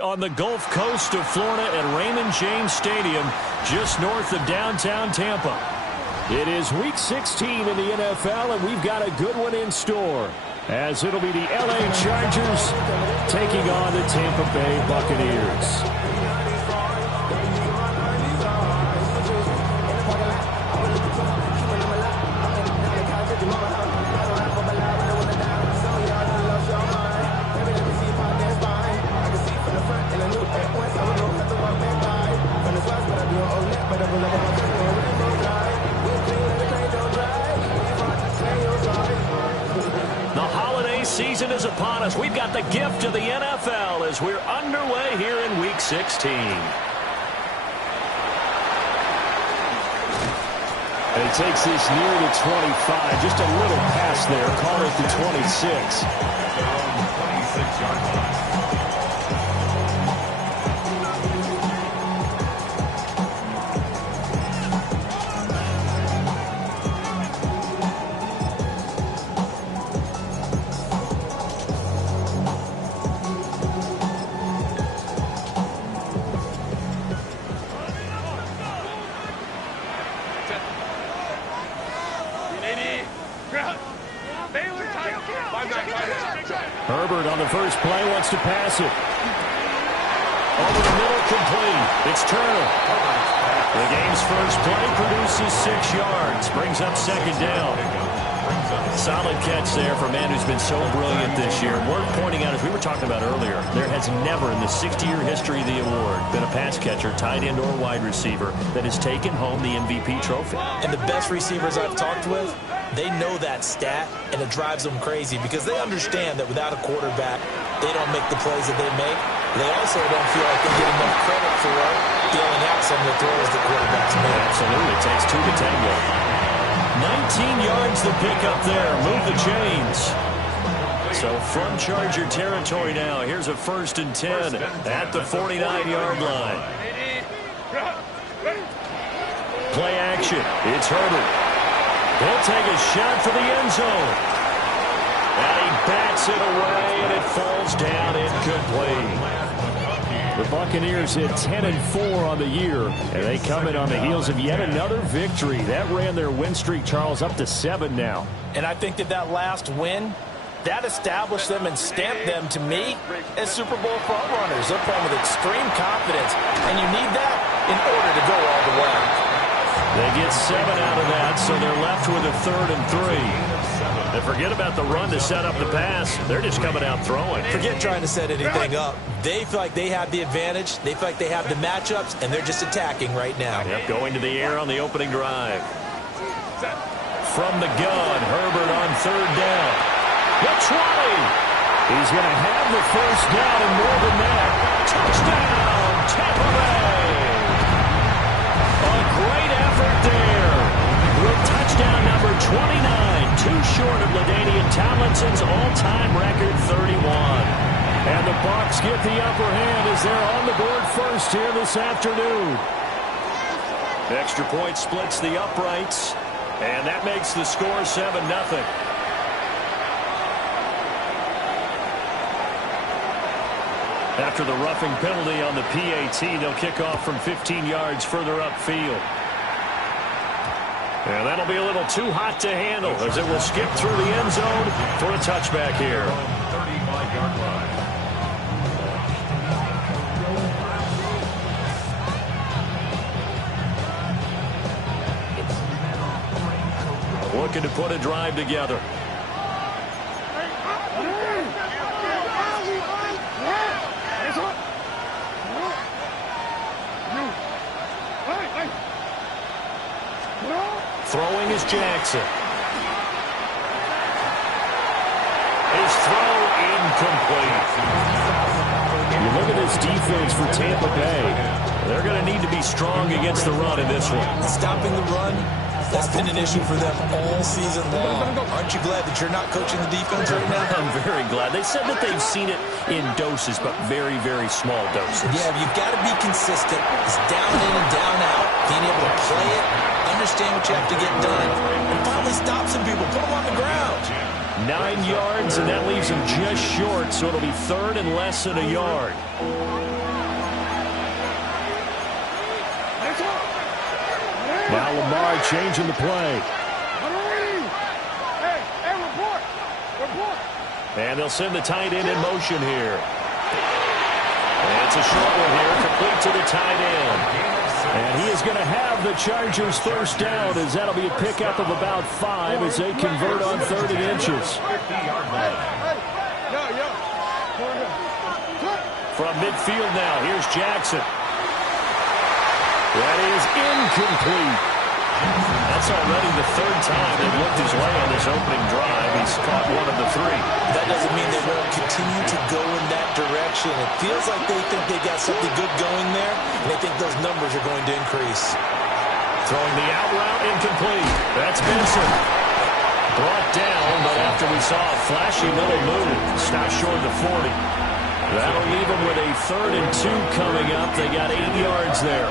On the Gulf Coast of Florida at Raymond James Stadium, just north of downtown Tampa. It is Week 16 in the NFL, and we've got a good one in store, as it'll be the LA Chargers taking on the Tampa Bay Buccaneers. Season is upon us. We've got the gift of the NFL as we're underway here in Week 16. And he takes this near the 25. Just a little pass there. Call it the 26. 26-yard line. Herbert on the first play wants to pass it. Over the middle, complete. It's Turner. The game's first play produces 6 yards. Brings up second down. Solid catch there for a man who's been so brilliant this year. Worth pointing out, as we were talking about earlier, there has never in the 60-year history of the award been a pass catcher, tight end, or wide receiver that has taken home the MVP trophy. And the best receivers I've talked with, they know that stat, and it drives them crazy because they understand that without a quarterback, they don't make the plays that they make. They also don't feel like they get enough credit for dealing out some of the throws the quarterbacks make. Absolutely. It takes 2 to tango. 19 yards the pick up there. Move the chains. So from Charger territory now, here's a 1st and 10 at the 49-yard line. Play action. It's Herbert. He'll take a shot for the end zone. And he bats it away, and it falls down incomplete. The Buccaneers hit 10-4 on the year, and they come in on the heels of yet another victory. That ran their win streak, Charles, up to 7 now. And I think that last win, that established them and stamped them, to me, as Super Bowl frontrunners. They're playing with extreme confidence, and you need that in order to go all the way. They get 7 out of that, so they're left with a 3rd and 3. And forget about the run to set up the pass. They're just coming out throwing. Forget trying to set anything up. They feel like they have the advantage. They feel like they have the matchups, and they're just attacking right now. Yep, going to the air on the opening drive. From the gun, Herbert on 3rd down. The 20. He's going to have the 1st down and more than that. Touchdown, Tampa Bay. A great effort there. With touchdown number 29, too short of LaDainian Tomlinson's all-time record 31. And the Bucs get the upper hand as they're on the board first here this afternoon. Extra point splits the uprights, and that makes the score 7-0. After the roughing penalty on the PAT, they'll kick off from 15 yards further upfield. And that'll be a little too hot to handle as it will skip through the end zone for a touchback here. 35-yard line. Looking to put a drive together. Throwing is Jackson. His throw incomplete. You look at this defense for Tampa Bay. They're going to need to be strong against the run in this one. Stopping the run, that's been an issue for them all season long. Aren't you glad that you're not coaching the defense right now? I'm very glad. They said that they've seen it in doses, but very, very small doses. Yeah, you've got to be consistent. It's down in and down out, being able to play it, understand what you have to get done, and finally stop some people, put them on the ground. 9 yards, and that leaves him just short, so it'll be third and less than a yard. Now Lamar changing the play. And they'll send the tight end in motion here. And it's a short one here, complete to the tight end. And he is going to have the Chargers first down, as that'll be a pickup of about 5 as they convert on 3rd and inches. From midfield now, here's Jackson. That is incomplete. That's already the 3rd time they've looked his way on this opening drive. He's caught 1 of the 3. That doesn't mean they won't continue to go in that direction. It feels like they think they got something good going there, and they think those numbers are going to increase. Throwing the out route, incomplete. That's Benson. Brought down, but after we saw a flashy little move, stopped short of the 40. That'll leave them with a 3rd and 2 coming up. They got 8 yards there.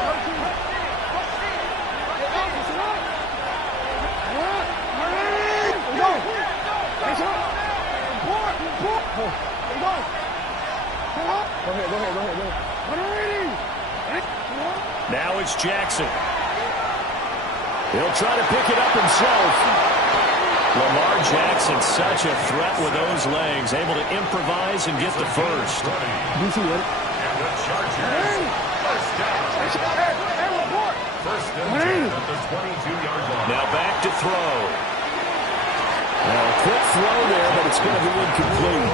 Now it's Jackson. He'll try to pick it up himself. Lamar Jackson, such a threat with those legs, able to improvise and get the first. Now back to throw. Now a quick throw there, but it's going to be incomplete.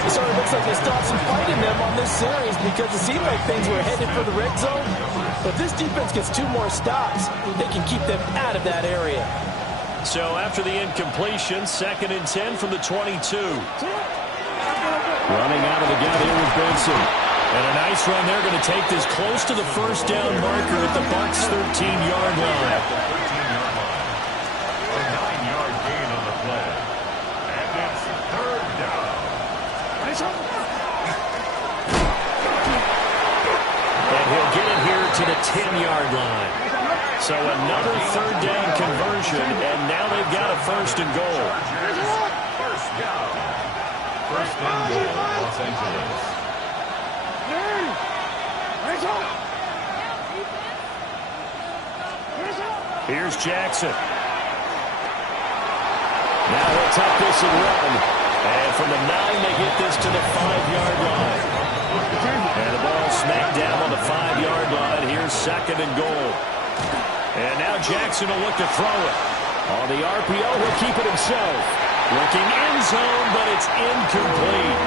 It sort of looks like they stopped some fight in them on this series because it seemed like things were headed for the red zone. But this defense gets 2 more stops. They can keep them out of that area. So after the incompletion, 2nd and 10 from the 22. Running out of the gun here with Benson. And a nice run there, going to take this close to the first down marker at the Bucs' 13-yard line. A 9-yard gain on the play. And it's 3rd down. And he'll get it here to the 10-yard line. So another 3rd down conversion, and now they've got a 1st and goal. First down. 1st and goal, Los Angeles. Here's Jackson. Now he'll tuck this and run. And from the 9, they get this to the 5-yard line. And the ball smacked down on the 5-yard line. Here's 2nd and goal. And now Jackson will look to throw it. On the RPO, he'll keep it himself. Looking end zone, but it's incomplete.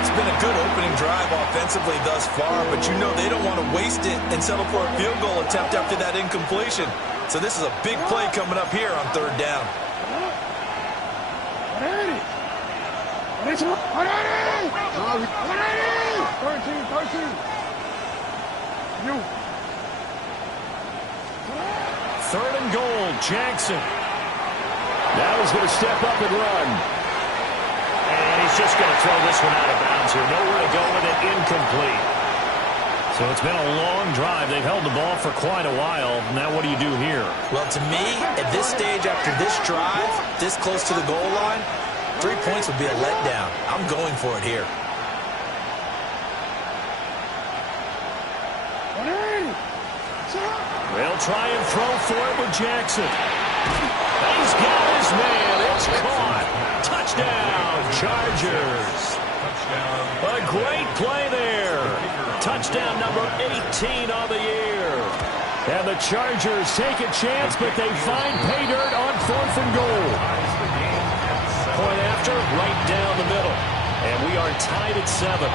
It's been a good opening drive offensively thus far, but you know they don't want to waste it and settle for a field goal attempt after that incompletion. So this is a big play coming up here on 3rd down. Third and goal, Jackson. Now he's going to step up and run. And he's just going to throw this one out of bounds here. Nowhere to go with it, incomplete. So it's been a long drive. They've held the ball for quite a while. Now what do you do here? Well, to me, at this stage after this drive, this close to the goal line, 3 points would be a letdown. I'm going for it here. They'll try and throw for it with Jackson. He's got his man. It's caught. Touchdown, Chargers. A great play there. Touchdown number 18 on the year. And the Chargers take a chance, but they find pay dirt on 4th and goal. Point after, right down the middle. And we are tied at 7.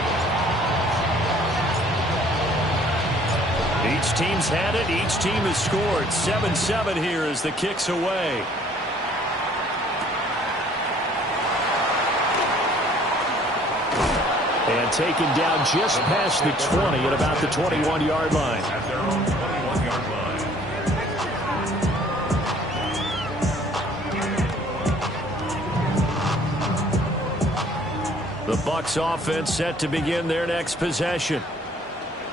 Each team's had it. Each team has scored. 7-7 here as the kick's away. And taken down just past the 20 at about the 21-yard line. At their own 21-yard line. The Bucs offense set to begin their next possession.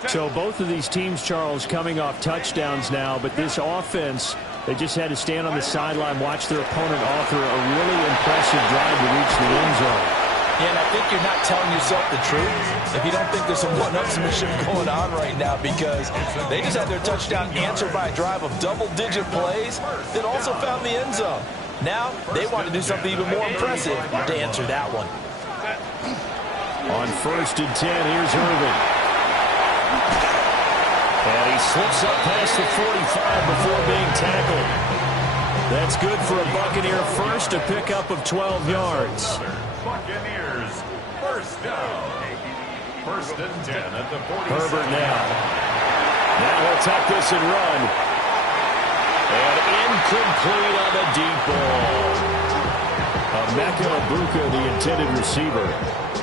So both of these teams, Charles, coming off touchdowns now, but this offense They just had to stand on the sideline, watch their opponent author a really impressive drive to reach the end zone. Yeah, and I think you're not telling yourself the truth if you don't think there's some one-upsmanship going on right now, because they just had their touchdown answered by a drive of double-digit plays that also found the end zone. Now they want to do something even more impressive to answer that one. On 1st and 10, here's Irvin. And he slips up past the 45 before being tackled. That's good for a Buccaneer first, a pickup of 12 yards. Buccaneers, first down. 1st and 10 at the 47. Herbert now. Now he'll tuck this and run. And incomplete on the deep ball. Emeka Egbuka, the intended receiver.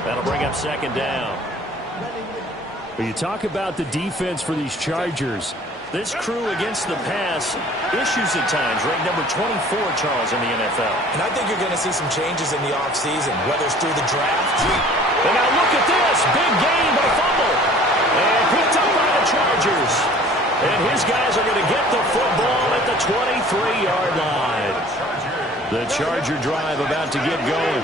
That'll bring up 2nd down. But you talk about the defense for these Chargers. This crew against the pass, issues at times. Ranked number 24, Charles, in the NFL. And I think you're going to see some changes in the offseason, whether it's through the draft. And now look at this. Big gain, but a fumble. And picked up by the Chargers. And his guys are going to get the football at the 23-yard line. The Charger drive about to get going.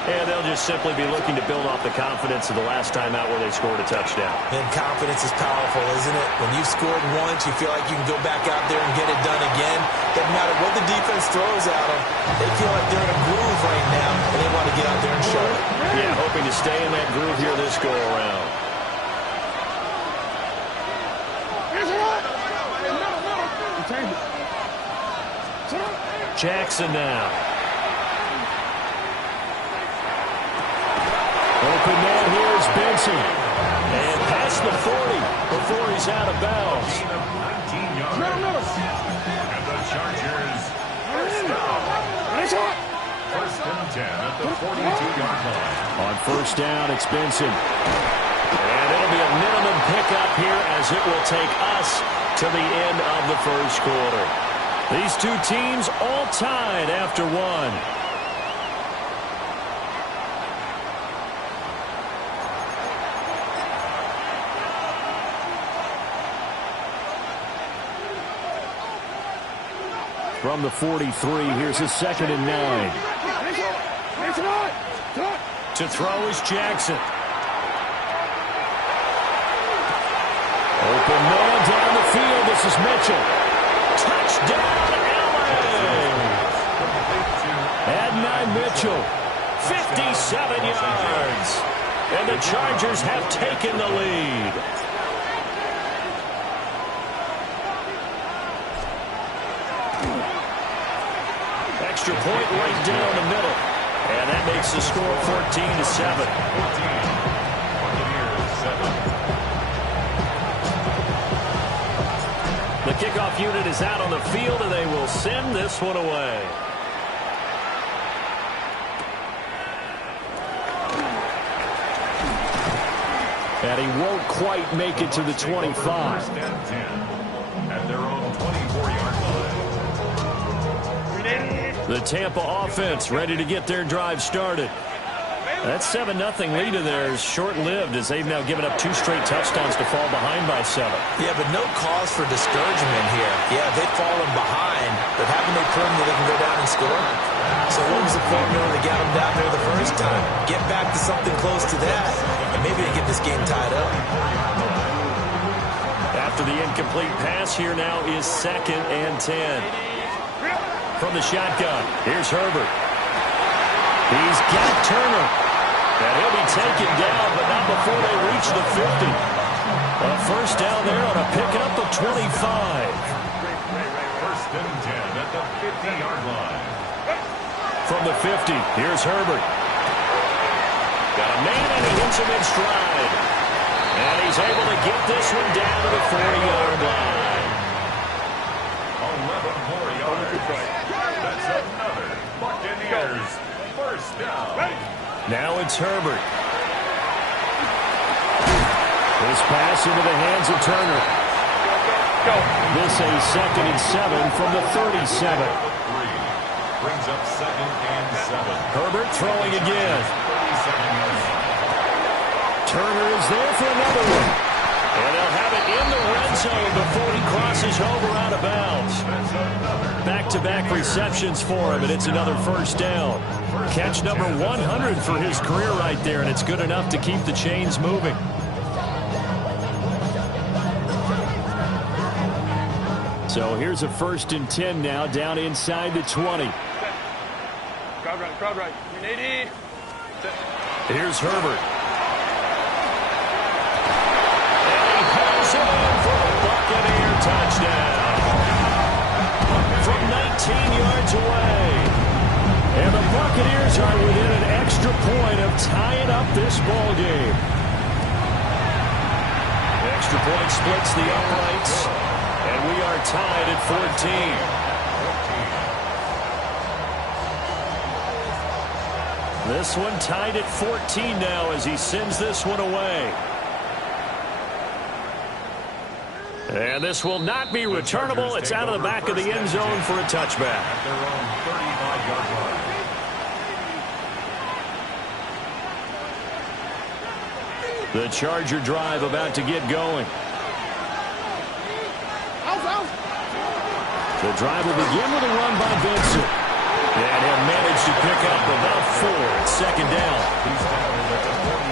And they'll just simply be looking to build off the confidence of the last time out where they scored a touchdown. And confidence is powerful, isn't it? When you've scored once, you feel like you can go back out there and get it done again. Doesn't matter what the defense throws at them. They feel like they're in a groove right now, and they want to get out there and show it. Yeah, hoping to stay in that groove here this go-around. Jackson now. Open man, here's Benson. And past the 40 before he's out of bounds. 19 yards. And the Chargers, first down. 1st and 10 at the 42-yard line. On 1st down, it's Benson. And it'll be a minimum pickup here as it will take us to the end of the 1st quarter. These two teams all tied after one. From the 43, here's a 2nd and 9. To throw is Jackson. Open man down the field. This is Mitchell. Touchdown, LA! Adonai Mitchell, 57 yards. And the Chargers have taken the lead. Extra point right down the middle. And that makes the score 14-7. 14, Buccaneers 7. The kickoff unit is out on the field, and they will send this one away. And he won't quite make it to the 25. 1st and 10 at their own 24-yard line. The Tampa offense ready to get their drive started. That 7-0 lead of theirs short-lived as they've now given up 2 straight touchdowns to fall behind by 7. Yeah, but no cause for discouragement here. Yeah, they've fallen behind, but haven't they proven that they can go down and score? So what was the formula that got them down there the first time? Get back to something close to that, and maybe they get this game tied up. After the incomplete pass, here now is 2nd and 10. From the shotgun, here's Herbert. He's got Turner. And he'll be taken down, but not before they reach the 50. A 1st down there on a pickup of 25. 1st and 10 at the 50-yard line. From the 50, here's Herbert. Got a man, and he hits him in stride. And he's able to get this one down to the 40-yard line. 11 more yards. That's another Buccaneers 1st down. Now it's Herbert. This pass into the hands of Turner. This a 2nd and 7 from the 37. Brings up 2nd and 7. Herbert throwing again. Turner is there for another one. And they'll have it in the red zone before he crosses over out of bounds. Back-to-back receptions for him, and it's another first down. Catch number 100 for his career right there, and it's good enough to keep the chains moving. So here's a 1st and 10 now, down inside the 20. Crowd right. Here's Herbert. And he hauls it in for the Buccaneer touchdown. From 19 yards away. And the Buccaneers are within an extra point of tying up this ball game. Extra point splits the uprights. And we are tied at 14. This one tied at 14 now as he sends this one away. And this will not be returnable. It's out of the back of the end zone for a touchback. At their own 35-yard line. The Charger drive about to get going. The drive will begin with a run by Vincent. And he'll manage to pick up about 4 at 2nd down.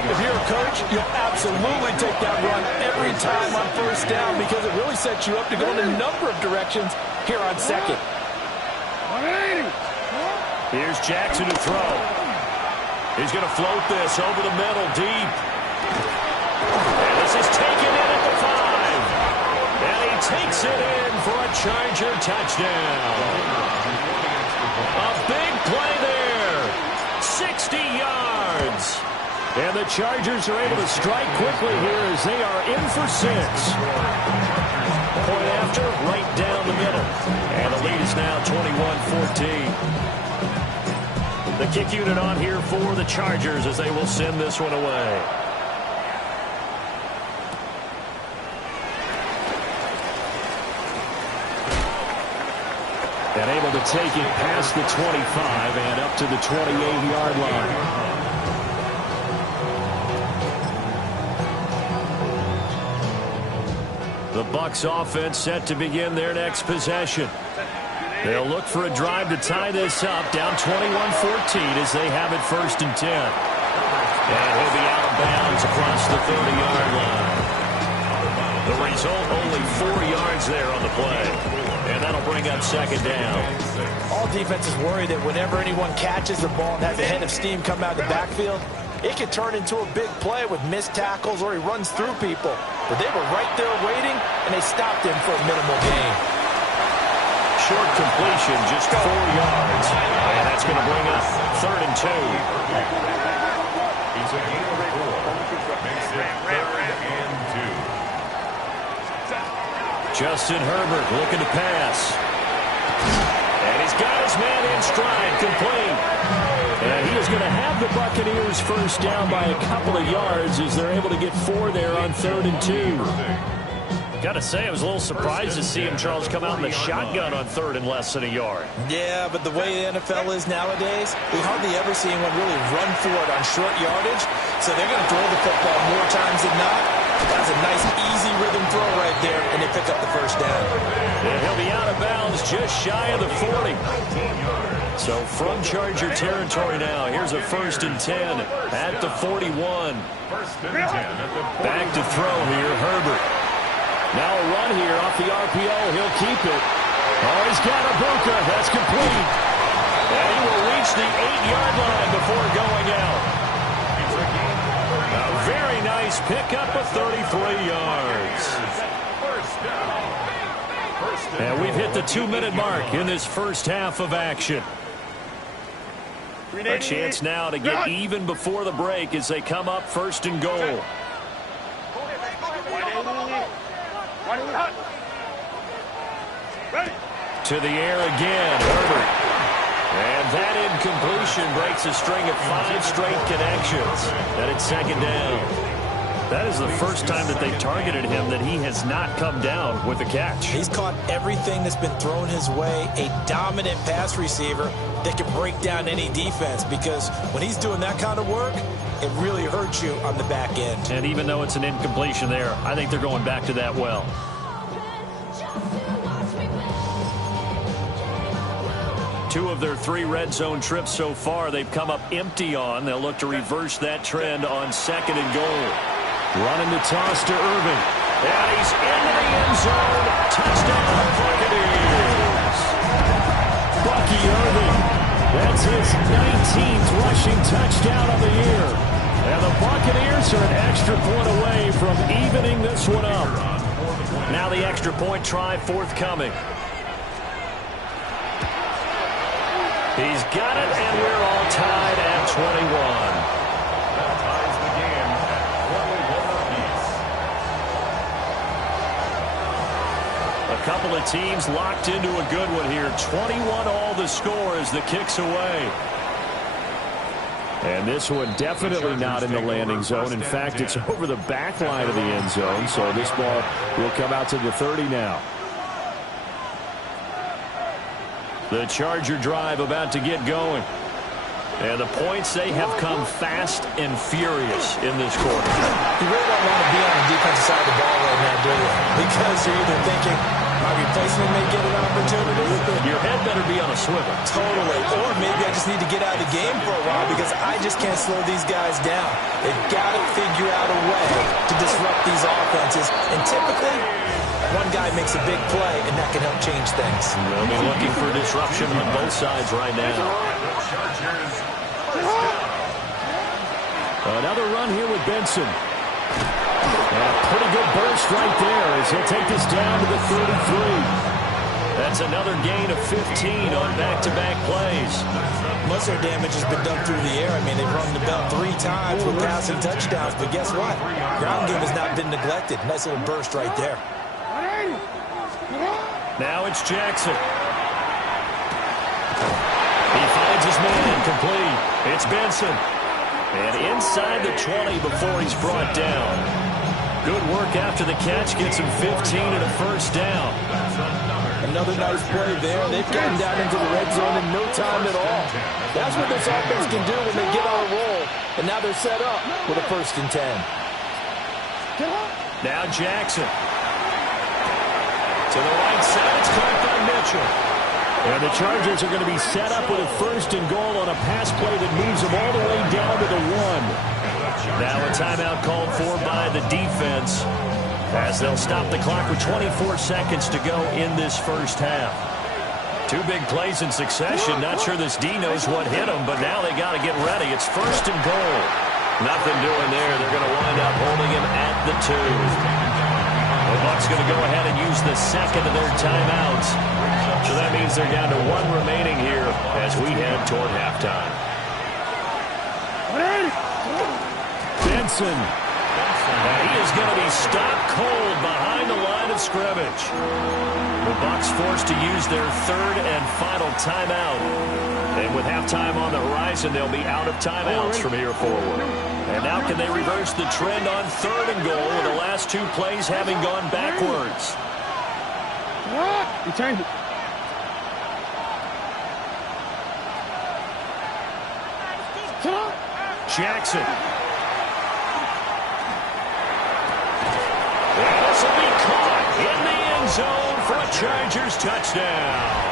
If you're a coach, you'll absolutely take that run every time on 1st down because it really sets you up to go in a number of directions here on 2nd. Here's Jackson to throw. He's going to float this over the middle deep. And this is taken in at the 5. And he takes it in for a Charger touchdown. A big play there. 60 yards. And the Chargers are able to strike quickly here as they are in for 6. Point after, right down the middle. And the lead is now 21-14. The kick unit on here for the Chargers as they will send this one away. And able to take it past the 25 and up to the 28-yard line. The Bucs offense set to begin their next possession. They'll look for a drive to tie this up, down 21-14 as they have it 1st and 10. And he'll be out of bounds across the 30-yard line. The result, only 4 yards there on the play. And that'll bring up 2nd down. All defenses worry that whenever anyone catches the ball and has a head of steam come out of the backfield, it could turn into a big play with missed tackles or he runs through people. But they were right there waiting, and they stopped him for a minimal gain. Short completion, just 4 yards. And that's going to bring up 3rd and 2. He's a gain of 4. Makes it 3rd and 2. Justin Herbert looking to pass. And he's got his man in stride, complete. And he is going to have the Buccaneers 1st down by a couple of yards as they're able to get 4 there on 3rd and 2. Got to say, I was a little surprised to see him, Charles, come out in the shotgun on 3rd and less than a yard. Yeah, but the way the NFL is nowadays, we hardly ever see anyone really run for it on short yardage. So they're going to throw the football more times than not. That's a nice, easy rhythm throw right there, and they pick up the 1st down. And he'll be out of bounds just shy of the 40. So from Charger territory now, here's a 1st and 10 at the 41. Back to throw here, Herbert. Now a run here off the RPO. He'll keep it. Oh, he's got a Ibuka. That's complete. And he will reach the 8-yard line before going out. A very nice pickup of 33 yards. And we've hit the 2-minute mark in this first half of action. A chance now to get even before the break as they come up 1st and goal. To the air again, Herbert. And that incompletion breaks a string of 5 straight connections. And it's 2nd down. That is the first time that they've targeted him that he has not come down with a catch. He's caught everything that's been thrown his way. A dominant pass receiver that can break down any defense, because when he's doing that kind of work, it really hurts you on the back end. And even though it's an incompletion there, I think they're going back to that well. 2 of their 3 red zone trips so far, they've come up empty on. They'll look to reverse that trend on 2nd and goal. Running the toss to Irving. And he's into the end zone. Touchdown, Buccaneers. Bucky Irving. That's his 19th rushing touchdown of the year. And the Buccaneers are an extra point away from evening this one up. Now the extra point try forthcoming. He's got it, and we're all tied at 21. That ties the game at 21 apiece. A couple of teams locked into a good one here. 21 all the score as the kick's away. And this one definitely not in the landing zone. In fact, it's over the back line of the end zone. So this ball will come out to the 30 now. The Charger drive about to get going. And the points, they have come fast and furious in this quarter. You really don't want to be on the defensive side of the ball right now, do you? Because you're either thinking, my replacement may get an opportunity. Your head better be on a swivel. Totally. Or maybe I just need to get out of the game for a while because I just can't slow these guys down. They've got to figure out a way to disrupt these offenses. And typically, one guy makes a big play, and that can help change things. They'll be looking for disruption on both sides right now. Another run here with Benson. And a pretty good burst right there as he'll take this down to the 33. That's another gain of 15 on back-to-back plays. Most of their damage has been done through the air. I mean, they've run the bell 3 times with passing touchdowns, but guess what? Ground game has not been neglected. Nice little burst right there. Now it's Jackson. He finds his man complete. It's Benson. And inside the 20 before he's brought down. Good work after the catch. Gets him 15 and a first down. Another nice play there. They've gotten down into the red zone in no time at all. That's what this offense can do when they get on a roll. And now they're set up with a 1st and 10. Now Jackson. To the right side, it's caught by Mitchell. And the Chargers are going to be set up with a 1st and goal on a pass play that moves them all the way down to the 1. Now a timeout called for by the defense as they'll stop the clock with 24 seconds to go in this first half. 2 big plays in succession. Not sure this D knows what hit them, but now they got to get ready. It's 1st and goal. Nothing doing there. They're going to wind up holding him at the 2. The Bucs going to go ahead and use the 2nd of their timeouts. So that means they're down to 1 remaining here as we head toward halftime. Benson. And he is going to be stopped cold behind the line of scrimmage. The Bucs forced to use their 3rd and final timeout. And with halftime on the horizon, they'll be out of timeouts from here forward. And now can they reverse the trend on 3rd and goal with the last 2 plays having gone backwards? You changed it. Jackson. And this will be caught in the end zone for a Chargers touchdown.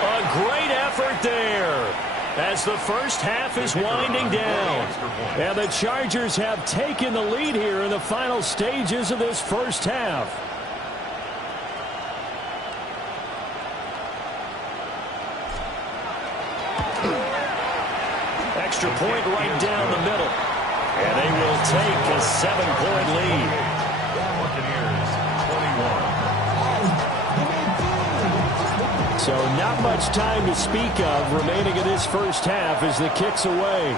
A great effort there as the first half is winding down. And the Chargers have taken the lead here in the final stages of this first half. Extra point right down the middle. And they will take a 7-point lead. Buccaneers 21. So not much time to speak of remaining in this first half as the kick's away.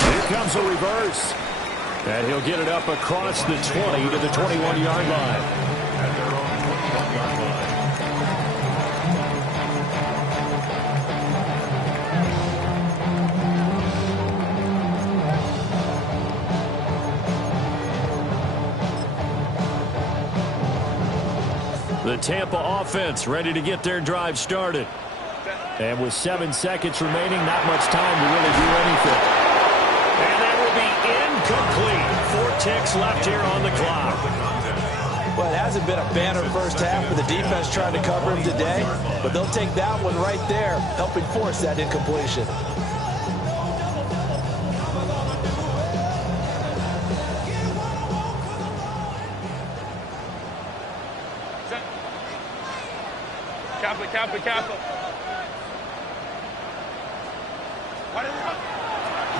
Here comes a reverse. And he'll get it up across the 20 to the 21-yard line. At their own 21-yard line. The Tampa offense ready to get their drive started. And with 7 seconds remaining, not much time to really do anything. And that will be incomplete. 4 ticks left here on the clock. Well, it hasn't been a banner first half for the defense trying to cover him today, but they'll take that one right there, helping force that incompletion. Careful.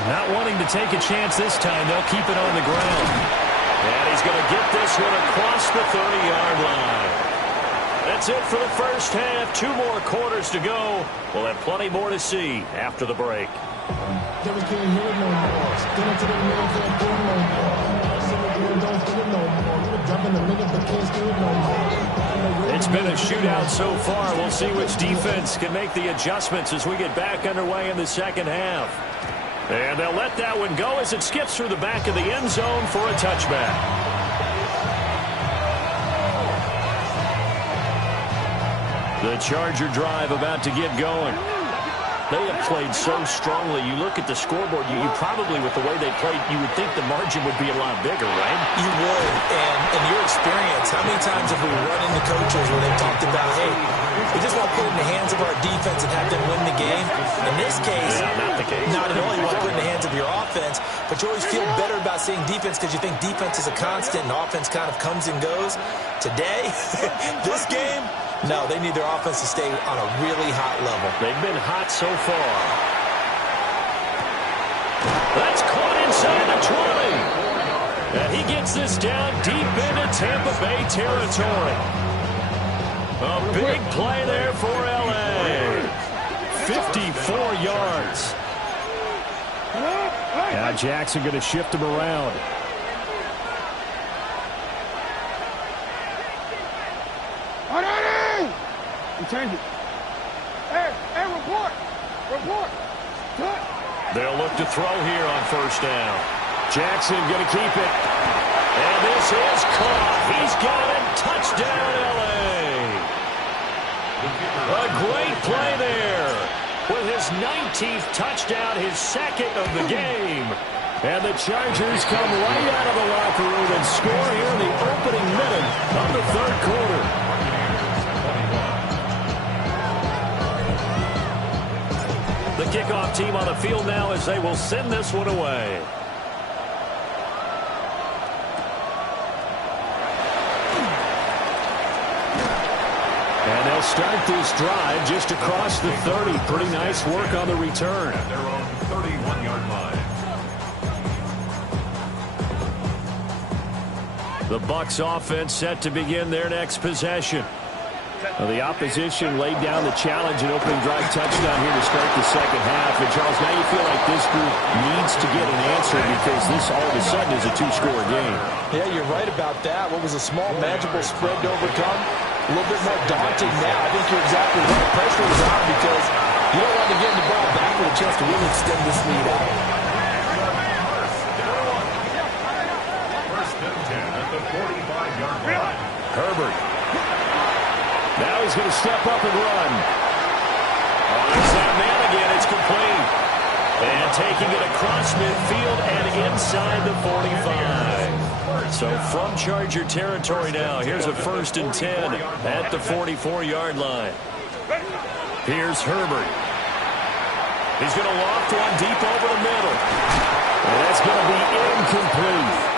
Not wanting to take a chance this time, they'll keep it on the ground. And he's going to get this one across the 30-yard line. That's it for the first half. 2 more quarters to go. We'll have plenty more to see after the break. It's been a shootout so far. We'll see which defense can make the adjustments as we get back underway in the second half. And they'll let that one go as it skips through the back of the end zone for a touchback. The Charger drive about to get going. They have played so strongly. You look at the scoreboard, you probably, with the way they played, you would think the margin would be a lot bigger, right? You would. And in your experience, how many times have we run into coaches where they've talked about, hey, we just want to put it in the hands of our defense and have them win the game? In this case, not the case. Not at all. You want to put it in the hands of your offense, but you always feel better about seeing defense because you think defense is a constant and offense kind of comes and goes. Today, this game, no, they need their offense to stay on a really hot level. They've been hot so far. That's caught inside the 20. And he gets this down deep into Tampa Bay territory. A big play there for L.A. 54 yards. Now Jackson going to shift him around. Change it. Hey, report. They'll look to throw here on first down. Jackson going to keep it. And this is caught. He's got it. Touchdown, L.A. A great play there. With his 19th touchdown, his second of the game. And the Chargers come right out of the locker room and score here in the opening minute of the third quarter. The kickoff team on the field now as they will send this one away. And they'll start this drive just across the 30. Pretty nice work on the return. At their own 31-yard line. The Bucs offense set to begin their next possession. The opposition laid down the challenge and opening drive touchdown here to start the second half. And, Charles, now you feel like this group needs to get an answer because this all of a sudden is a 2-score game. Yeah, you're right about that. What was a small, manageable spread to overcome, a little bit more daunting now. I think you're exactly right. Pressure is on because you don't want to get the ball back with a chance to really extend this lead out. First and 10 at the 45-yard line. Herbert. Now he's going to step up and run. Oh, there's that man again. It's complete. And taking it across midfield and inside the 45. So from Charger territory now, here's a 1st and 10 at the 44-yard line. Here's Herbert. He's going to loft one deep over the middle. And that's going to be incomplete.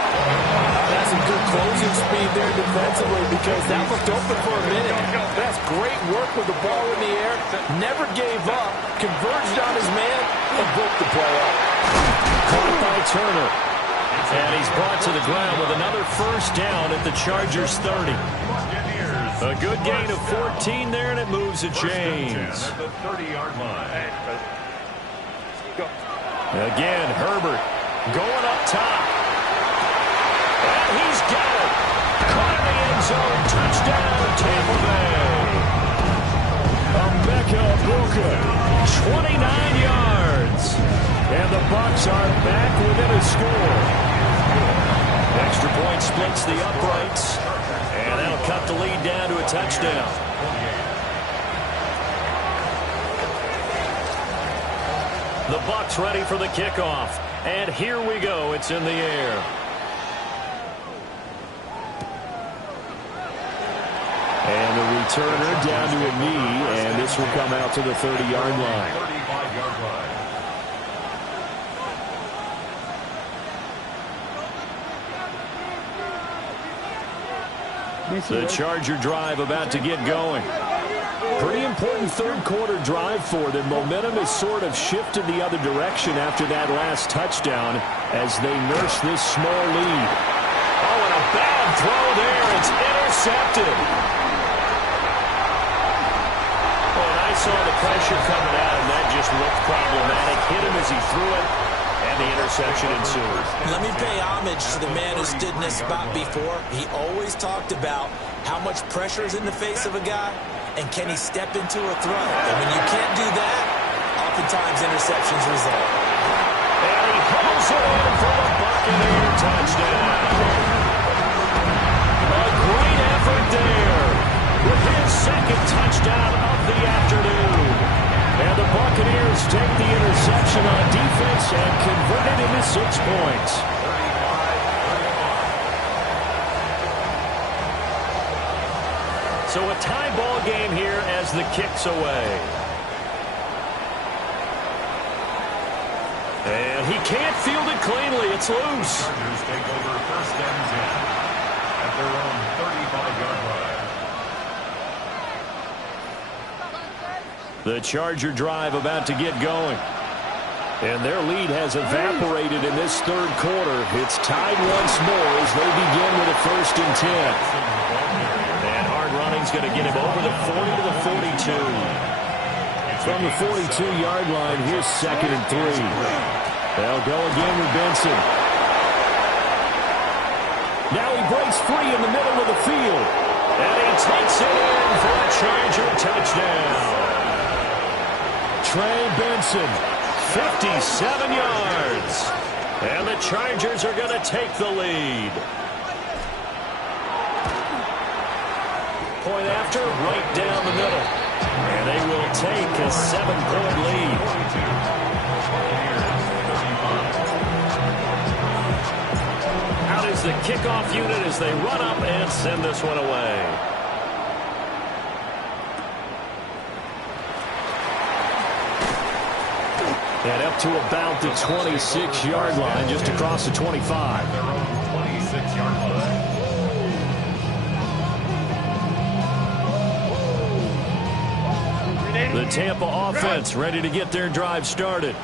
That's some good closing speed there defensively because that looked open for a minute. That's great work with the ball in the air. Never gave up, converged on his man, and broke the play up. Caught by Turner. And he's brought to the ground with another first down at the Chargers 30. A good gain of 14 there, and it moves the chains. At the 30-yard line. Again, Herbert going up top. And he's got it. Caught in the end zone. Touchdown, Tampa Bay. Emeka Egbuka, 29 yards. And the Bucs are back within a score. Extra point splits the uprights. And that'll cut the lead down to a touchdown. The Bucs ready for the kickoff. And here we go. It's in the air. returner down to a knee, and this will come out to the 30-yard line. 35-yard line. The Charger drive about to get going. Pretty important third-quarter drive for them. Momentum has sort of shifted the other direction after that last touchdown as they nurse this small lead. Oh, and a bad throw there. It's intercepted. Oh, and I saw the pressure coming out, and that just looked problematic. Hit him as he threw it, and the interception ensued. Let me pay homage to the man who stood in this spot before. He always talked about how much pressure is in the face of a guy, and can he step into a throw? And when you can't do that, oftentimes interceptions result. And he pulls it in for the Buccaneer touchdown. A great effort there with his second touchdown of the afternoon. And the Buccaneers take the interception on defense and convert it into 6 points. So a tie ball game here as the kick's away. And he can't field it cleanly. It's loose. Chargers take over 1st and 10 at their own 35-yard line. The Charger drive about to get going. And their lead has evaporated in this third quarter. It's tied once more as they begin with a 1st and 10. And hard running's going to get him over the 40 to the 42. From the 42-yard line, here's 2nd and 3. They'll go again with Benson. Now he breaks free in the middle of the field. And he takes it in for a Charger touchdown. Trey Benson, 57 yards. And the Chargers are going to take the lead. Point after, right down the middle. And they will take a 7-point lead. Out is the kickoff unit as they run up and send this one away. And up to about the 26-yard line, just across the 25. Their own 26-yard line. The Tampa offense ready to get their drive started.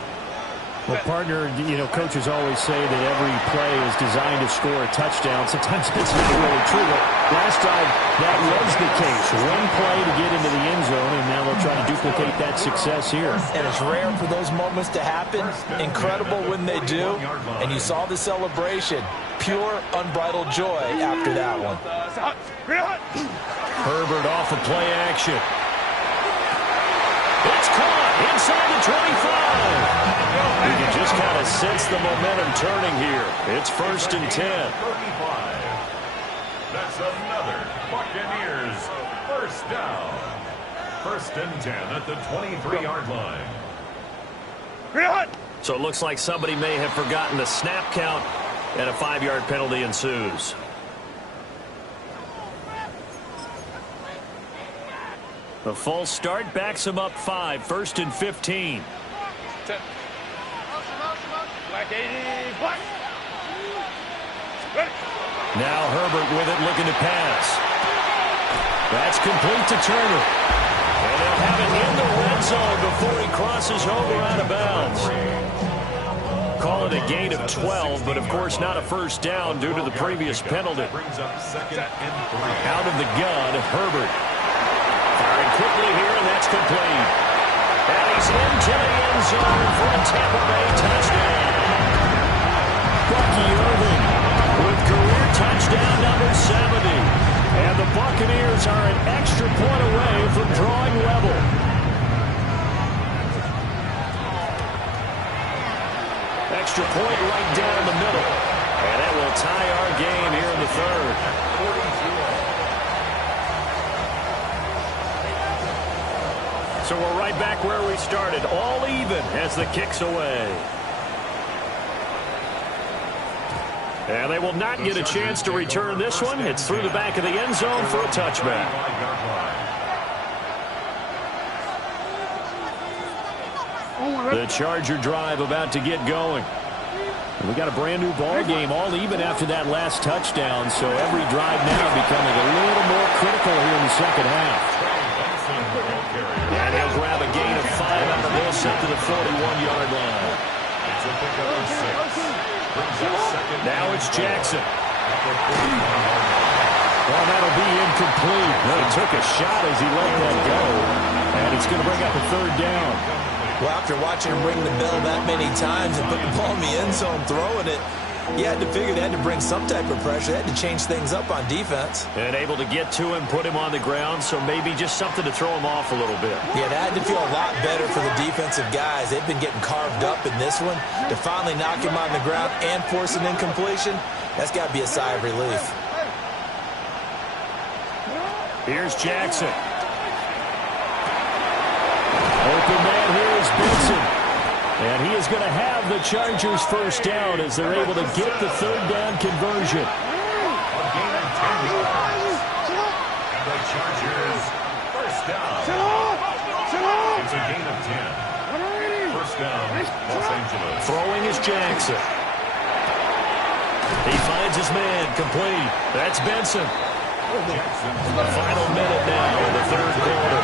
Well, partner, coaches always say that every play is designed to score a touchdown. Sometimes it's not really true, but last time that was the case. One play to get into the end zone, and now they'll try to duplicate that success here. And it's rare for those moments to happen. Incredible when they do. And you saw the celebration. Pure, unbridled joy after that one. Herbert off of play action. It's caught inside the 25. You can just kind of sense the momentum turning here. It's 1st and 10. 35. That's another Buccaneers 1st down. 1st and 10 at the 23-yard line. So it looks like somebody may have forgotten the snap count, and a 5-yard penalty ensues. The false start backs him up 5, 1st and 15. Now Herbert with it, looking to pass. That's complete to Turner. And they'll have it in the red zone before he crosses over out of bounds. Call it a gain of 12, but of course not a 1st down due to the previous penalty. Brings up 2nd and 3. Out of the gun, Herbert. Firing quickly here, and that's complete. And he's into the end zone for a Tampa Bay touchdown. Bucky Irving With career touchdown number 70. And the Buccaneers are an extra point away from drawing level. Extra point right down the middle. And that will tie our game here in the 3rd. So we're right back where we started. All even as the kick's away. And they will not get a chance to return this one. It's through the back of the end zone for a touchback. The Charger drive about to get going. And we got a brand new ball game, all even after that last touchdown. So every drive now becoming a little more critical here in the second half. And he'll grab a gain of 5 out of this up to the 41-yard line. It's a pickup of 6. Brings up second. Now it's Jackson. Well, that'll be incomplete. He took a shot as he let that go. And it's going to bring up a third down. Well, after watching him ring the bell that many times and put the ball in the end zone throwing it, you had to figure they had to bring some type of pressure. They had to change things up on defense. And able to get to him, put him on the ground, so maybe just something to throw him off a little bit. Yeah, that had to feel a lot better for the defensive guys. They've been getting carved up in this one. To finally knock him on the ground and force an incompletion, that's got to be a sigh of relief. Here's Jackson. Open man here is Benson. And he is going to have the Chargers first down as they're able to get the third down conversion. A gain of 10 yards. And the Chargers first down. It's a gain of 10. First down, Los Angeles. Throwing is Jackson. He finds his man, complete. That's Benson. The final minute now in the third quarter.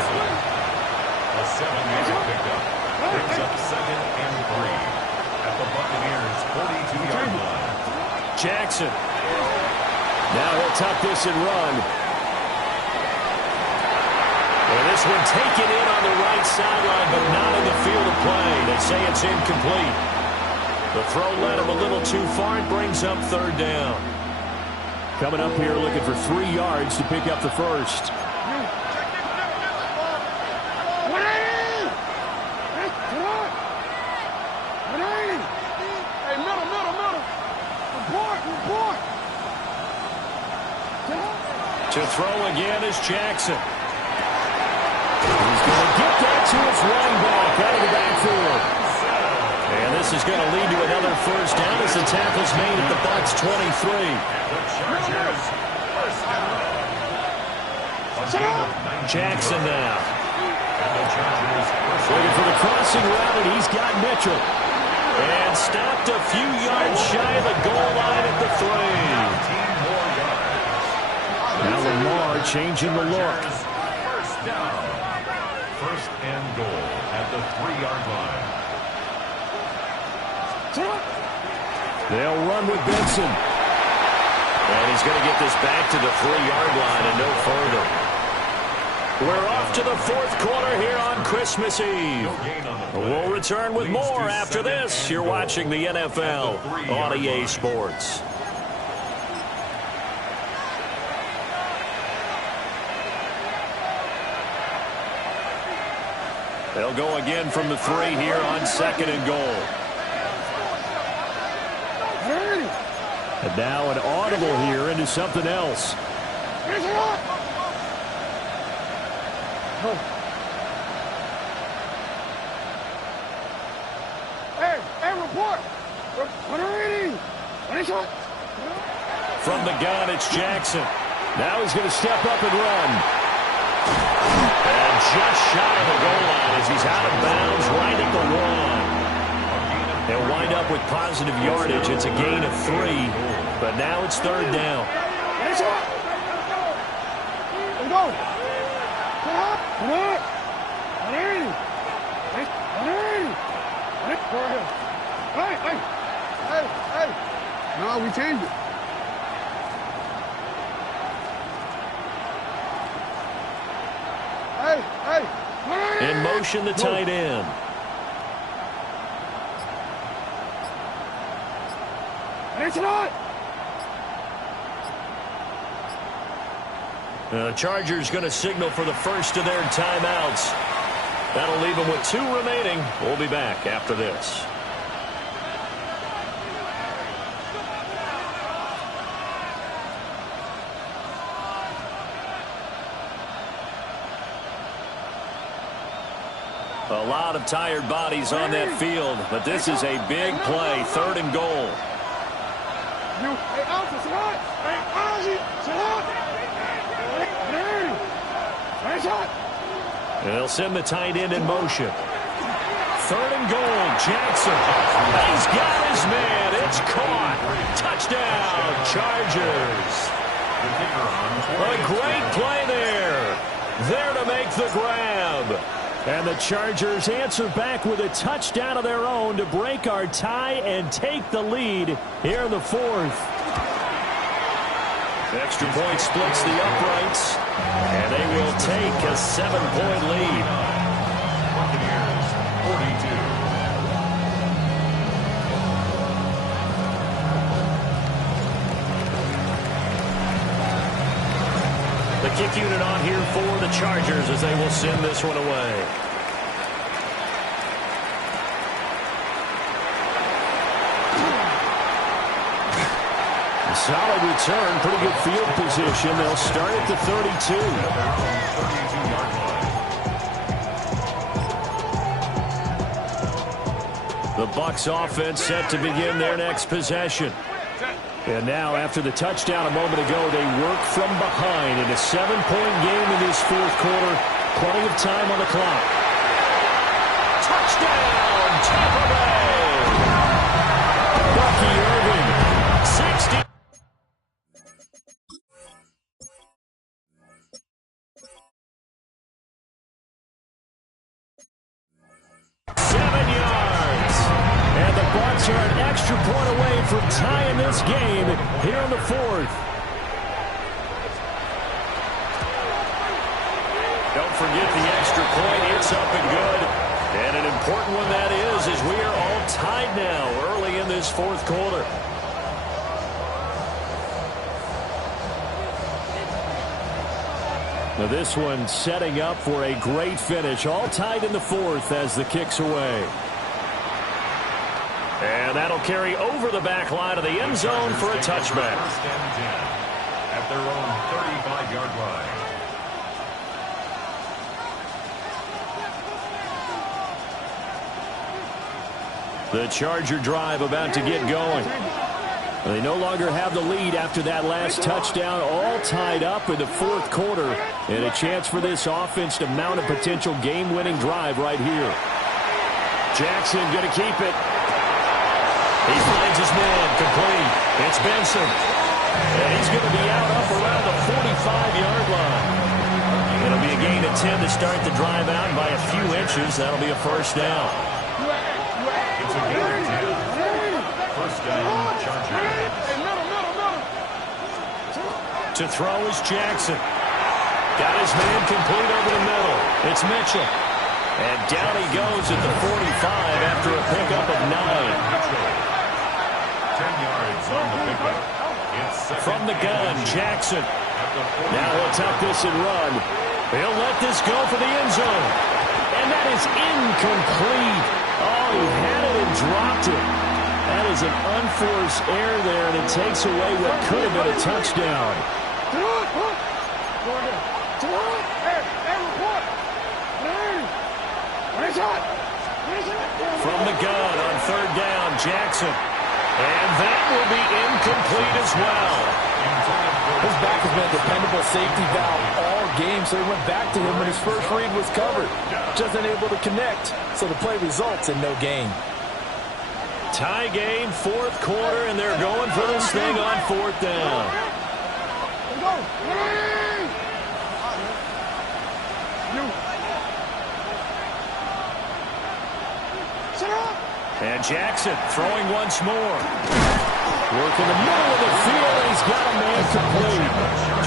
A 7-yard pickup. Brings up second and 3 at the Buccaneers' 42-yard line. Jackson. Now he'll tuck this and run. And this one taken in on the right sideline, but not in the field of play. They say it's incomplete. The throw led him a little too far and brings up third down. Coming up here looking for 3 yards to pick up the first. To throw again is Jackson. He's going to get that to his running back out of the backfield. And this is going to lead to another first down as the tackle's made at the Bucs 23. The Chargers first down. Jackson now. And the Chargers first Looking for the crossing route, and he's got Mitchell. And stopped a few yards shy of the goal line at the 3. 15 more yards. Now Lamar changing the look. First down. First and goal at the 3-yard line. They'll run with Benson. And he's going to get this back to the 3-yard line and no further. We're off to the fourth quarter here on Christmas Eve. We'll return with more after this. You're watching the NFL on EA Sports. They'll go again from the 3 here on second and goal. And now an audible here into something else. Hey, report. From the gun, it's Jackson. Now he's going to step up and run. And just shy of the goal line as he's out of bounds right at the 1. They'll wind up with positive yardage. It's a gain of 3, but now it's third down. Hey. No, we changed it. Hey. In motion, the tight end. The Chargers going to signal for the first of their timeouts. That'll leave them with 2 remaining. We'll be back after this. A lot of tired bodies on that field, but this is a big play, third and goal. And they'll send the tight end in motion. 3rd and goal. Jackson. He's got his man. It's caught. Touchdown, Chargers. A great play there. There to make the grab. And the Chargers answer back with a touchdown of their own to break our tie and take the lead here in the 4th. Extra point splits the uprights, and they will take a 7-point lead. Buccaneers, 42. The kick unit on here for the Chargers as they will send this one away. Solid return, pretty good field position. They'll start at the 32. The Bucs offense set to begin their next possession. And now, after the touchdown a moment ago, they work from behind in a 7-point game in this 4th quarter. Plenty of time on the clock. Touchdown, Tampa Bay! Bucky Irving, 60. Are an extra point away from tying this game here in the 4th. Don't forget the extra point. It's up and good. And an important one that is, as we are all tied now early in this 4th quarter. Now this one setting up for a great finish. All tied in the 4th as the kick's away. And that'll carry over the back line of the end zone for a touchback. First and 10 at their own 35-yard line. The Charger drive about to get going. They no longer have the lead after that last touchdown, all tied up in the 4th quarter, and a chance for this offense to mount a potential game-winning drive right here. Jackson going to keep it. He finds his man complete. It's Benson. And he's going to be out up around the 45-yard line. It'll be a gain of 10 to start the drive out by a few inches. That'll be a first down. It's a gain of 10. First down, Chargers. To throw is Jackson. Got his man complete over the middle. It's Mitchell. And down he goes at the 45 after a pickup of 9. 10 yards on the pickup. From the gun, Jackson. Now he'll tuck this and run. He'll let this go for the end zone. And that is incomplete. Oh, he had it and dropped it. That is an unforced error there, and it takes away what could have been a touchdown. From the gun on 3rd down, Jackson. And that will be incomplete as well. His back has been a dependable safety valve all game, so he went back to him when his first read was covered. Just unable to connect, so the play results in no gain. Tie game, 4th quarter, and they're going for this thing on 4th down. And Jackson throwing once more. Working the middle of the field, and he's got a man complete.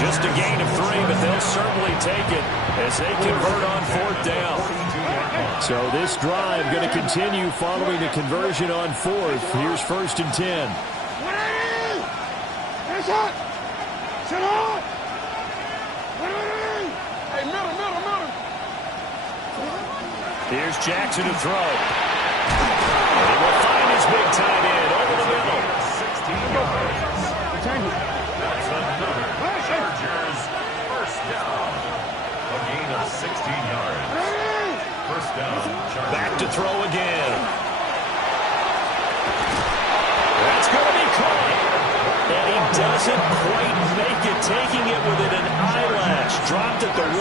Just a gain of 3, but they'll certainly take it as they convert on 4th down. So this drive going to continue following the conversion on 4th. Here's 1st and 10. Here's Jackson to throw. And he will find his big tight end over the middle. 16 yards. That's another Chargers first down. A gain of 16 yards. First down, Chargers. Back to throw again. That's going to be caught. And he doesn't quite make it, taking it within an eyelash. Dropped at the 1.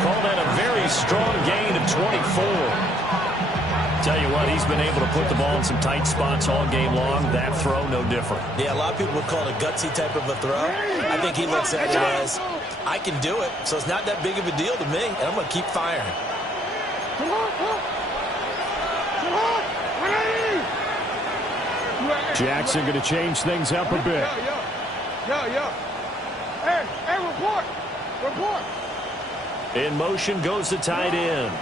Call that a very strong gain of 24. tell you what, he's been able to put the ball in some tight spots all game long. That throw, no different. Yeah, a lot of people would call it a gutsy type of a throw. I think he looks at it as, I can do it, so it's not that big of a deal to me, and I'm going to keep firing. Jackson going to change things up a bit. Hey, report. In motion goes the tight end.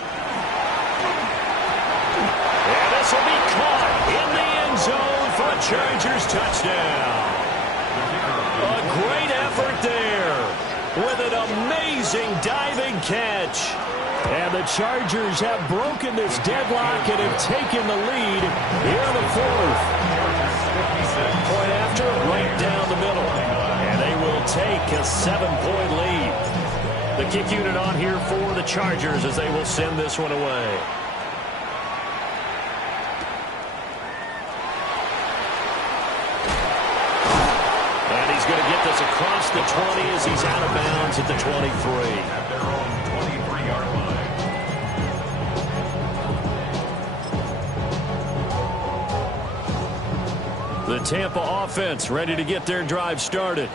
And this will be caught in the end zone for a Chargers touchdown. A great effort there with an amazing diving catch. And the Chargers have broken this deadlock and have taken the lead here in the fourth. Point after, right down the middle. And they will take a 7-point lead. The kick unit on here for the Chargers as they will send this one away. And he's going to get this across the 20 as he's out of bounds at the 23. At their own 23-yard line. The Tampa offense ready to get their drive started.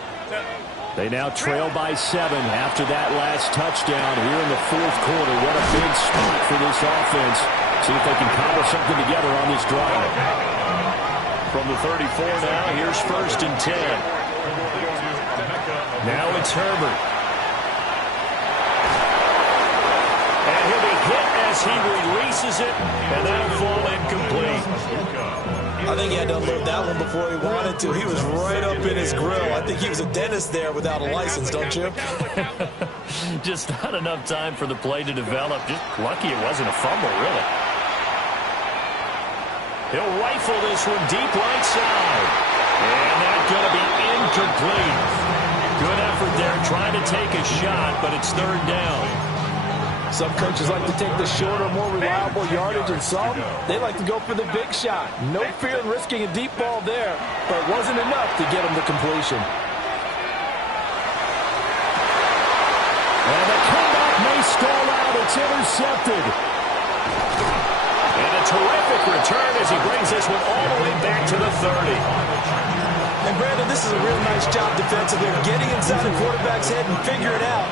They now trail by 7 after that last touchdown here in the fourth quarter. What a big spot for this offense. See if they can cobble something together on this drive. From the 34 now, here's 1st and 10. Now it's Herbert. And he'll be hit as he releases it, and that'll fall incomplete. I think he had to unload that one before he wanted to. He was right up in his grill. I think he was a dentist there without a license, don't you? Just not enough time for the play to develop. Just lucky it wasn't a fumble, really. He'll rifle this one deep right side. And that's going to be incomplete. Good effort there trying to take a shot, but it's 3rd down. Some coaches like to take the shorter, more reliable yardage, and some, they like to go for the big shot. No fear in risking a deep ball there, but it wasn't enough to get him to completion. And the comeback may stall out. It's intercepted. And a terrific return as he brings this one all the way back to the 30. And Brandon, this is a real nice job defensively, getting inside the quarterback's head and figuring out,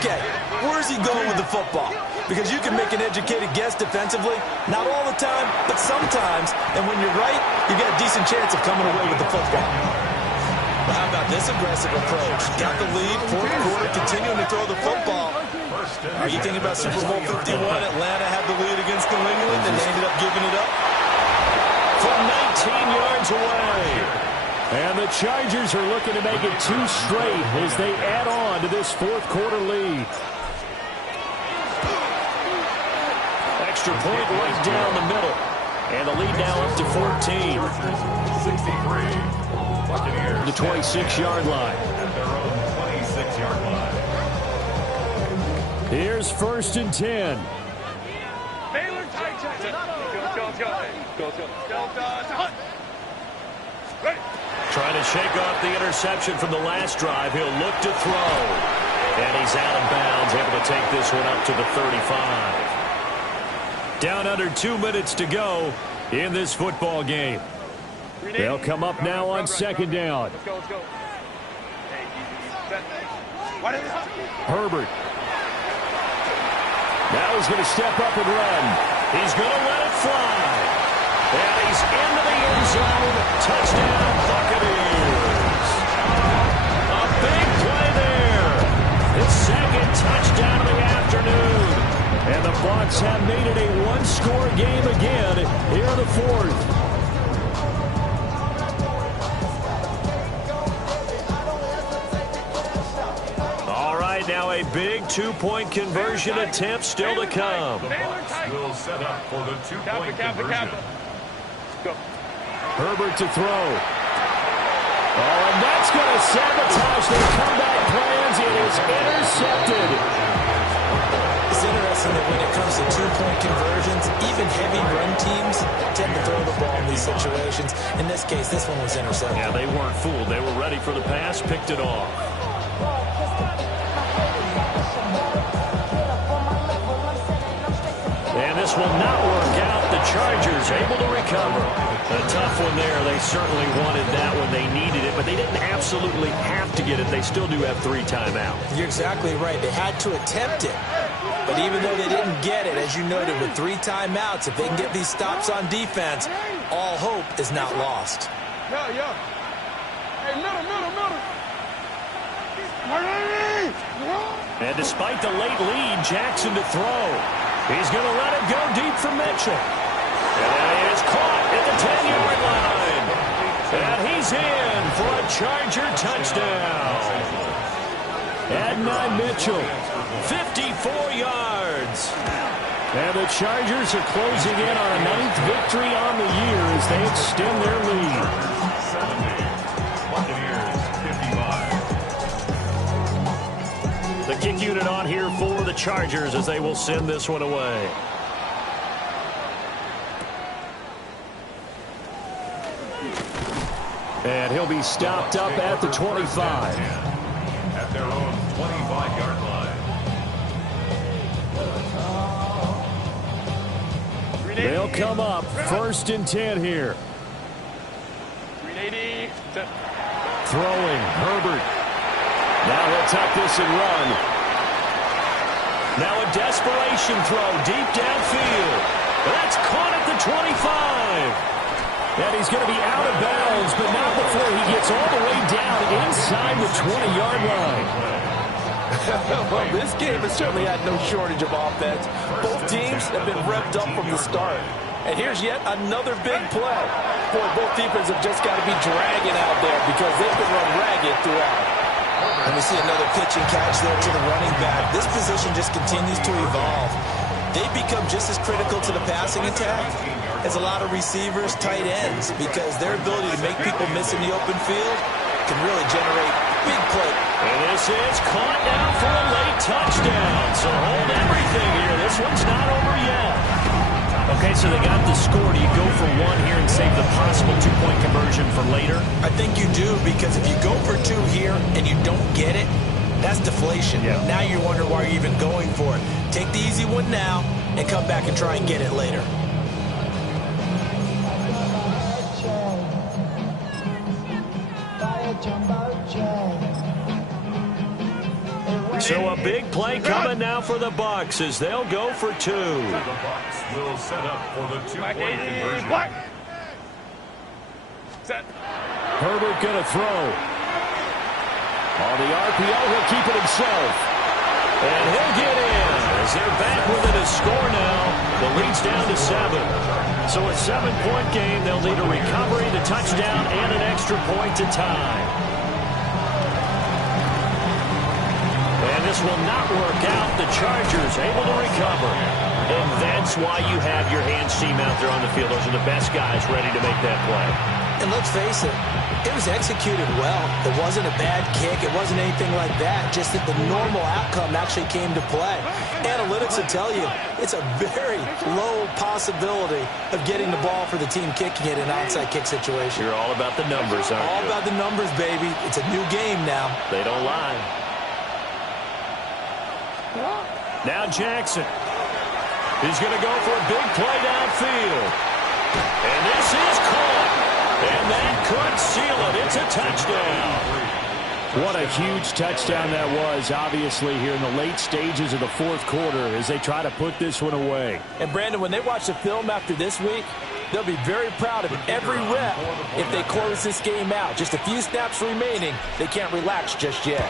okay, where's he going with the football? Because you can make an educated guess defensively. Not all the time, but sometimes. And when you're right, you got a decent chance of coming away with the football. Well, how about this aggressive approach? Got the lead, fourth quarter, continuing to throw the football. Are you thinking about Super Bowl 51? Atlanta had the lead against New England, and they ended up giving it up? From 19 yards away. And the Chargers are looking to make it 2 straight as they add on to this fourth quarter lead. Extra point right down the middle. And the lead now up to 14. 63. Buccaneers. The 26-yard line. At their own 26-yard line. Here's 1st and 10. Baylor tight end. Go. Ready. Trying to shake off the interception from the last drive. He'll look to throw. And he's out of bounds, able to take this one up to the 35. Down under 2 minutes to go in this football game. They'll come up now on 2nd down. Let's go. Herbert. Now he's going to step up and run. He's going to let it fly. And he's into the end zone. Touchdown, Buccaneers. A big play there. His 2nd touchdown of the afternoon. And the Bucs have made it a 1-score game again here in the fourth. All right, now a big 2-point conversion attempt still to come. The Bucs will set up for the 2-point conversion. Herbert to throw. Oh, and that's going to sabotage their comeback plans. It is intercepted. It's interesting that when it comes to 2-point conversions, even heavy run teams tend to throw the ball in these situations. In this case, this one was intercepted. Yeah, they weren't fooled. They were ready for the pass, picked it off. And this will not work out. The Chargers Chargers able to recover. A tough one there. They certainly wanted that when they needed it, but they didn't absolutely have to get it. They still do have 3 timeouts. You're exactly right. They had to attempt it. But even though they didn't get it, as you noted, with 3 timeouts, if they can get these stops on defense, all hope is not lost. Yeah. Hey, middle. And despite the late lead, Jackson to throw. He's going to let it go deep for Mitchell. And it is caught at the 10-yard line. And he's in for a Charger touchdown. Adonai Mitchell, 54 yards. And the Chargers are closing in on a 9th victory on the year as they extend their lead. 70. Buccaneers, 55. The kick unit on here for the Chargers as they will send this one away. And he'll be stopped up at the 25. At their own 25-yard line. They'll come up 1st and 10 here. 380. Throwing, Herbert. Now he'll tuck this and run. Now a desperation throw deep downfield. That's caught at the 25. And he's going to be out of bounds, but not before he gets all the way down inside the 20-yard line. Well, this game has certainly had no shortage of offense. Both teams have been revved up from the start. And here's yet another big play. Boy, both defenses have just got to be dragging out there because they've been run ragged throughout. And we see another pitch and catch there to the running back. This position just continues to evolve. They become just as critical to the passing attack as a lot of receivers, tight ends, because their ability to make people miss in the open field can really generate big play. And this is caught now for a late touchdown. So hold everything here. This one's not over yet. Okay, so they got the score. Do you go for 1 here and save the possible 2-point conversion for later? I think you do, because if you go for 2 here and you don't get it, that's deflation. Yeah. Now you wonder why you're even going for it. Take the easy one now and come back and try and get it later. So a big play coming now for the Bucs as they'll go for 2. The Bucs will set up for the 2-point conversion. Set. Herbert going to throw. On the RPO, he'll keep it himself. And he'll get in as they're back within a score now. The lead's down to 7. So a 7-point game. They'll need a recovery, the touchdown, and an extra point to tie. And this will not work out. The Chargers able to recover. And that's why you have your hands team out there on the field. Those are the best guys ready to make that play. And let's face it, it was executed well. It wasn't a bad kick. It wasn't anything like that. Just that the normal outcome actually came to play. Analytics will tell you it's a very low possibility of getting the ball for the team kicking it in an onside kick situation. You're all about the numbers, aren't you? All about the numbers, baby. It's a new game now. They don't lie. Now Jackson. He's going to go for a big play downfield. And this is caught. And that could seal it. It's a touchdown. What a huge touchdown that was, obviously, here in the late stages of the 4th quarter as they try to put this one away. And, Brandon, when they watch the film after this week, they'll be very proud of every rep if they close this game out. Just a few snaps remaining. They can't relax just yet.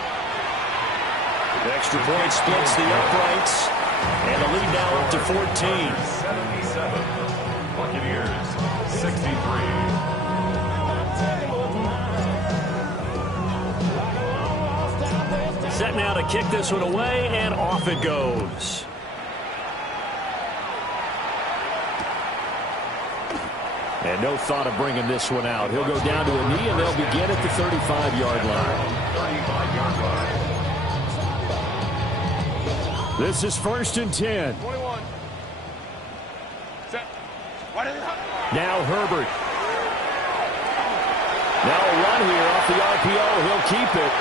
The extra point splits the uprights. And the lead now up to 14. 77. Buccaneers, 63. Set now to kick this one away, and off it goes. And no thought of bringing this one out. He'll go down to a knee, and they'll begin at the 35-yard line. 35-yard line. This is 1st and 10. 21. Set. Now Herbert. Now a run here off the RPO. He'll keep it.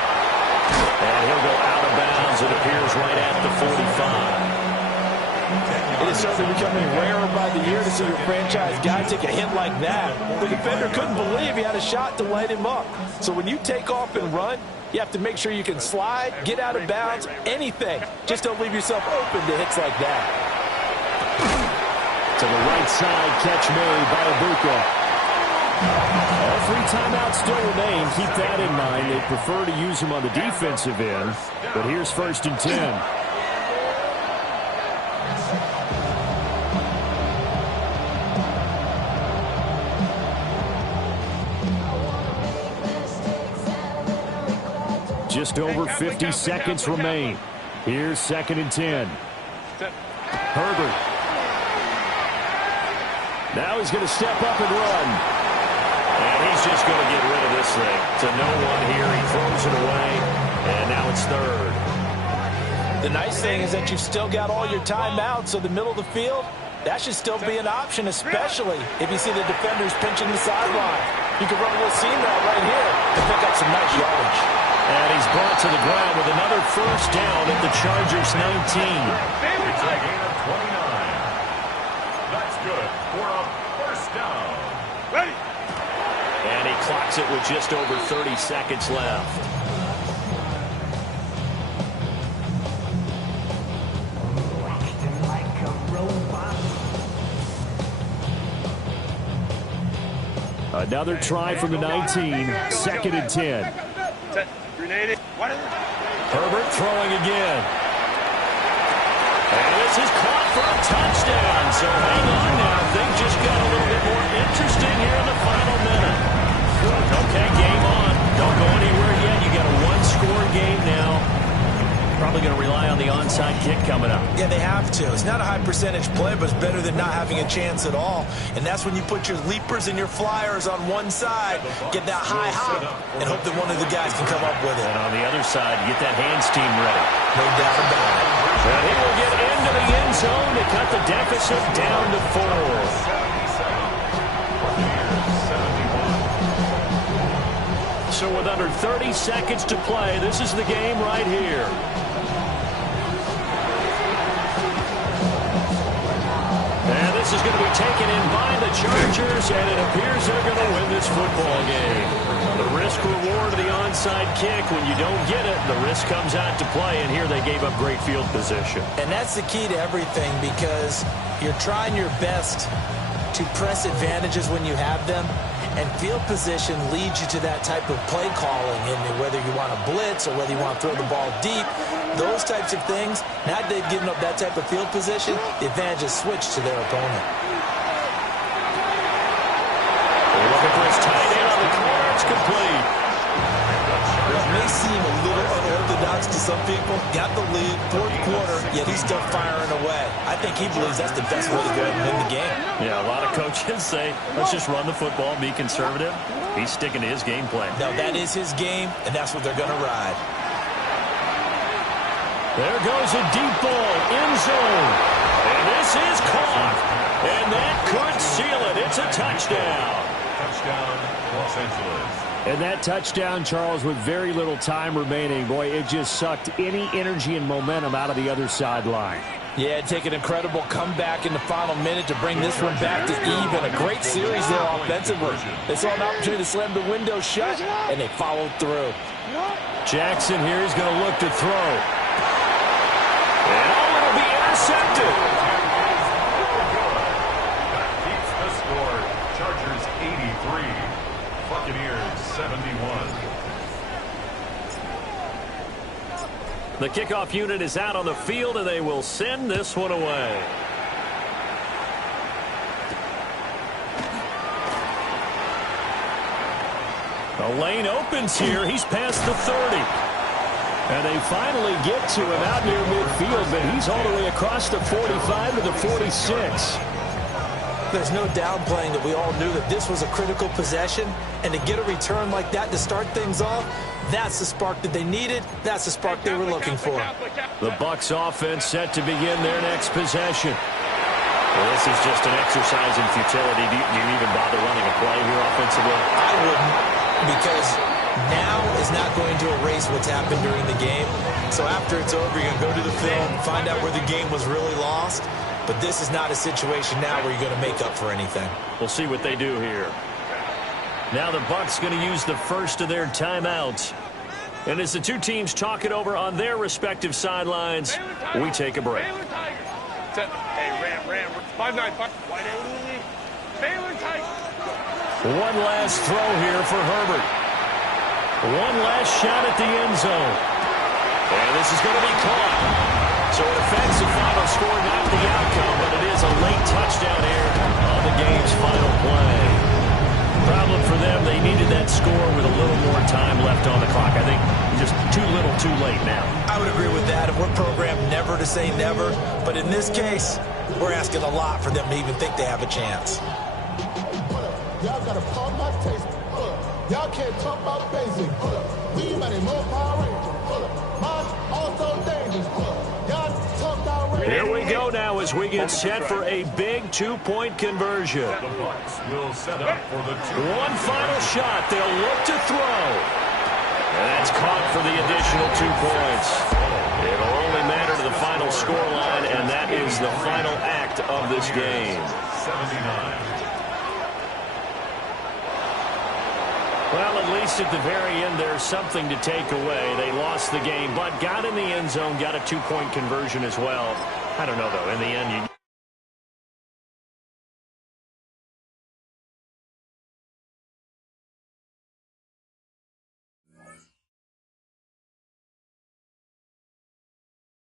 And he'll go out of bounds, it appears, right at the 45. It is certainly becoming rarer by the year to see your franchise guy take a hit like that. The defender couldn't believe he had a shot to light him up. So when you take off and run, you have to make sure you can slide, get out of bounds, anything. Just don't leave yourself open to hits like that. To the right side, catch made by Ibuka. All 3 timeouts still remain. Keep that in mind. They prefer to use him on the defensive end. But here's 1st and 10. Just over 50 seconds remain. Here's 2nd and 10. Herbert. Now he's going to step up and run. And he's just going to get rid of this thing. To no one here. He throws it away. And now it's 3rd. The nice thing is that you've still got all your timeouts, so the middle of the field, that should still be an option, especially if you see the defenders pinching the sideline. You can run a little seam route right here and pick up some nice yardage. And he's brought to the ground with another 1st down at the Chargers 19. It's a gain of 29. That's good for a 1st down. Ready. And he clocks it with just over 30 seconds left. Another try from the 19. 2nd and 10. Herbert throwing again. And this is caught for a touchdown. So hang on now. Things just got a little bit more interesting here in the final minute. Okay, game on. Don't go anywhere yet. You got a 1-score game now. Probably going to rely on the onside kick coming up. Yeah, they have to. It's not a high percentage play, but it's better than not having a chance at all. And that's when you put your leapers and your flyers on one side, get that high hop, and hope that one of the guys can come up with it. And on the other side, get that hands team ready. No doubt about it. And he will get into the end zone to cut the deficit down to 4. So with under 30 seconds to play, this is the game right here. And this is going to be taken in by the Chargers, and it appears they're going to win this football game. The risk-reward of the onside kick, when you don't get it, the risk comes out to play, and here they gave up great field position. And that's the key to everything, because you're trying your best to press advantages when you have them, and field position leads you to that type of play calling, and whether you want to blitz or whether you want to throw the ball deep, those types of things, now that they've given up that type of field position, the advantage is switched to their opponent. They're looking for his tight end on the corner. It's complete. It may seem a little unorthodox to some people. Got the lead, 4th quarter, yet he's still firing away. I think he believes that's the best way to go ahead and win the game. Yeah, a lot of coaches say, let's just run the football, be conservative. He's sticking to his game plan. No, that is his game, and that's what they're going to ride. There goes a deep ball, end zone. And this is caught. And that could seal it. It's a touchdown. Touchdown, Los Angeles. And that touchdown, Charles, with very little time remaining, boy, it just sucked any energy and momentum out of the other sideline. Yeah, take an incredible comeback in the final minute to bring this one back to even. A great series there offensively. They saw an opportunity to slam the window shut, and they followed through. Jackson here is going to look to throw. And it'll be intercepted. That keeps the score. Chargers 83. Buccaneers 71. The kickoff unit is out on the field, and they will send this one away. The lane opens here. He's past the 30. And they finally get to him out near midfield, but he's all the way across the 45 to the 46. There's no downplaying that we all knew that this was a critical possession, and to get a return like that to start things off, that's the spark that they needed. That's the spark they were looking for. The Bucs offense set to begin their next possession. Well, this is just an exercise in futility. Do you even bother running a play here offensively? I wouldn't, because Now is not going to erase what's happened during the game. So after it's over, you're going to go to the film, find out where the game was really lost. But this is not a situation now where you're going to make up for anything. We'll see what they do here. Now the Bucs going to use the first of their timeouts. And as the two teams talk it over on their respective sidelines, we take a break. Hey, Ram. 5-9. Baylor Tigers. One last throw here for Herbert. One last shot at the end zone. And this is going to be caught. So it affects the final score, not the outcome, but it is a late touchdown here on the game's final play. Problem for them, they needed that score with a little more time left on the clock. I think just too little too late now. I would agree with that. And we're programmed never to say never. But in this case, we're asking a lot for them to even think they have a chance. Y'all got to pump my taste. Y'all can't talk about basic. We money more Power Rangers. Mine also dangerous. Y'all talk about Rangers. Here we go now as we get set for a big two-point conversion. The Bucs will set up for the One final shot. They'll look to throw. And that's caught for the additional 2 points. It'll only matter to the final scoreline, and that is the final act of this game. 79. Well, at least at the very end, there's something to take away. They lost the game, but got in the end zone, got a 2-point conversion as well. I don't know, though. In the end, you